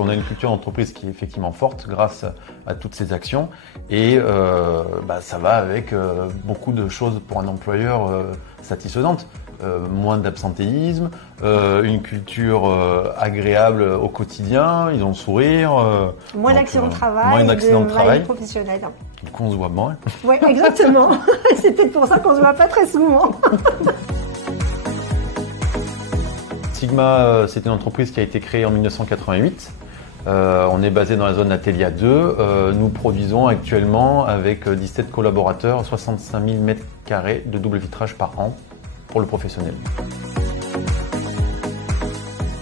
On a une culture d'entreprise qui est effectivement forte grâce à toutes ces actions et ça va avec beaucoup de choses pour un employeur satisfaisantes. Moins d'absentéisme, une culture agréable au quotidien, ils ont le sourire. Moins d'accidents de travail, moins d'accidents de travail professionnel. Du coup, on se voit moins. Oui, exactement. C'est peut-être pour ça qu'on se voit pas très souvent. Sigma, c'est une entreprise qui a été créée en 1988. On est basé dans la zone Athélia 2. Nous produisons actuellement avec 17 collaborateurs 65 000 m² de double vitrage par an pour le professionnel.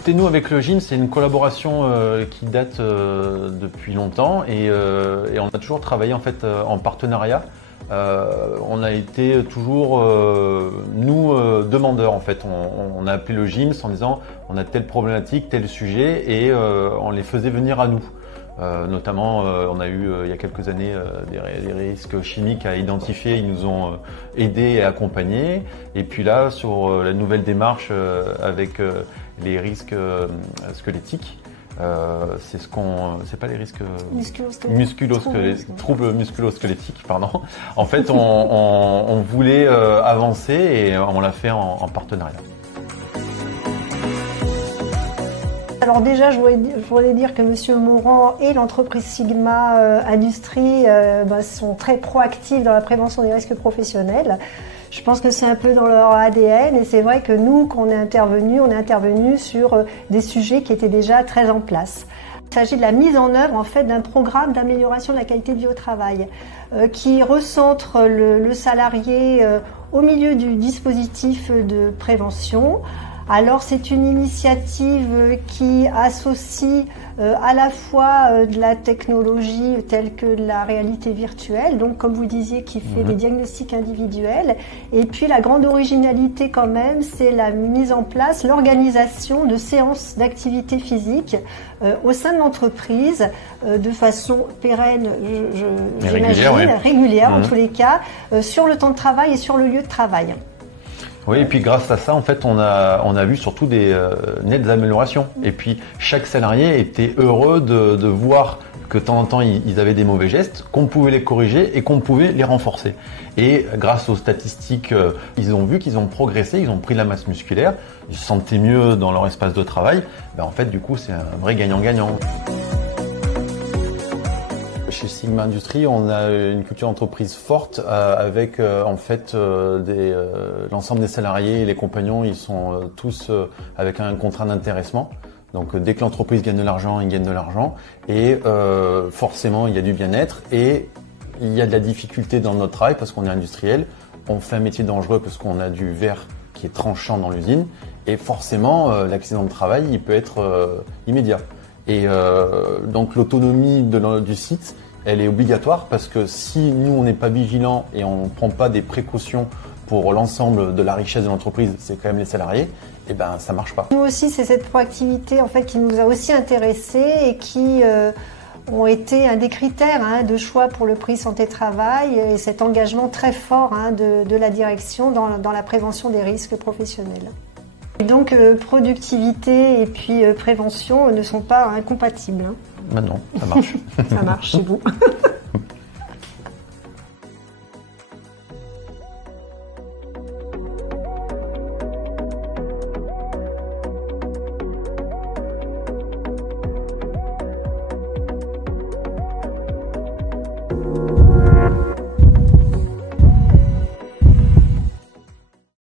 Et nous, avec le gym, c'est une collaboration qui date depuis longtemps et on a toujours travaillé en fait en partenariat. On a été toujours demandeurs en fait. On a appelé le gym en disant on a telle problématique, tel sujet et on les faisait venir à nous. Notamment, on a eu il y a quelques années des risques chimiques à identifier, ils nous ont aidés et accompagnés. Et puis là, sur la nouvelle démarche avec les risques squelettiques, c'est pas les risques troubles musculo-squelettiques, pardon. En fait, on voulait avancer et on l'a fait en partenariat. Alors déjà, je voulais dire que Monsieur Morand et l'entreprise Sigma Industrie sont très proactifs dans la prévention des risques professionnels. Je pense que c'est un peu dans leur ADN et c'est vrai que nous, quand on est intervenu sur des sujets qui étaient déjà très en place. Il s'agit de la mise en œuvre en fait d'un programme d'amélioration de la qualité de vie au travail qui recentre le salarié au milieu du dispositif de prévention. Alors c'est une initiative qui associe à la fois de la technologie telle que la réalité virtuelle, donc comme vous disiez qui fait des diagnostics individuels, et puis la grande originalité quand même, c'est la mise en place, l'organisation de séances d'activité physique au sein de l'entreprise de façon pérenne, j'imagine, régulière en tous les cas, sur le temps de travail et sur le lieu de travail. Oui, et puis grâce à ça, en fait, on a vu surtout des nettes améliorations. Et puis chaque salarié était heureux de voir que de temps en temps ils avaient des mauvais gestes, qu'on pouvait les corriger et qu'on pouvait les renforcer. Et grâce aux statistiques, ils ont vu qu'ils ont progressé, ils ont pris de la masse musculaire, ils se sentaient mieux dans leur espace de travail. En fait, du coup, c'est un vrai gagnant-gagnant. Chez Sigma Industrie, on a une culture d'entreprise forte avec en fait l'ensemble des salariés et les compagnons, ils sont tous avec un contrat d'intéressement. Donc dès que l'entreprise gagne de l'argent, ils gagnent de l'argent et forcément il y a du bien-être et il y a de la difficulté dans notre travail parce qu'on est industriel, on fait un métier dangereux parce qu'on a du verre qui est tranchant dans l'usine et forcément l'accident de travail il peut être immédiat. Et donc l'autonomie du site, elle est obligatoire parce que si nous on n'est pas vigilant et on ne prend pas des précautions pour l'ensemble de la richesse de l'entreprise, c'est quand même les salariés, et ça marche pas. Nous aussi, c'est cette proactivité en fait qui nous a aussi intéressés et qui ont été un des critères de choix pour le prix santé-travail et cet engagement très fort de la direction dans la prévention des risques professionnels. Et donc productivité et puis prévention ne sont pas incompatibles. Non, ça marche. Ça marche chez vous.